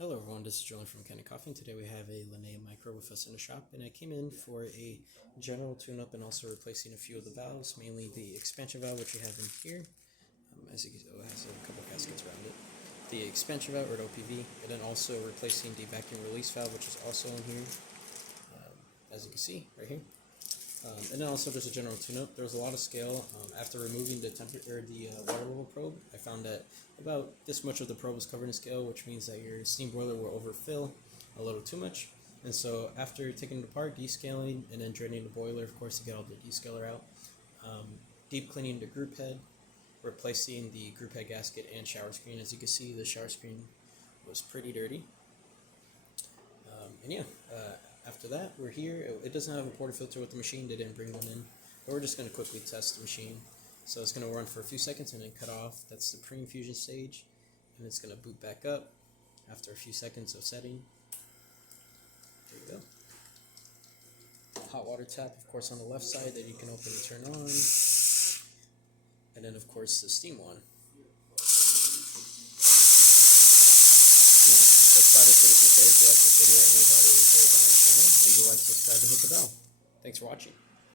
Hello everyone, this is Julian from Kanen Coffee, and today we have a Linea Micra with us in the shop, and I came in for a general tune-up and also replacing a few of the valves, mainly the expansion valve, which you have in here. As you can see, it has a couple gaskets around it. The expansion valve, or the OPV, and then also replacing the vacuum release valve, which is also in here, as you can see, right here. And then also just a general tune-up. There was a lot of scale. After removing the water level probe, I found that about this much of the probe was covered in scale, which means that your steam boiler will overfill a little too much. And so after taking it apart, descaling, and then draining the boiler, of course, to get all the descaler out, deep cleaning the group head, replacing the group head gasket and shower screen. As you can see, the shower screen was pretty dirty. After that, we're here. It doesn't have a portafilter with the machine. They didn't bring one in. But we're just going to quickly test the machine. So it's going to run for a few seconds and then cut off. That's the pre-infusion stage. And it's going to boot back up after a few seconds of setting. There you go. Hot water tap, of course, on the left side that you can open and turn on. And then, of course, the steam one. That's about it for this repair. If you like this video or any about it repairs on our channel, leave a like, subscribe, and hit the bell. Thanks for watching.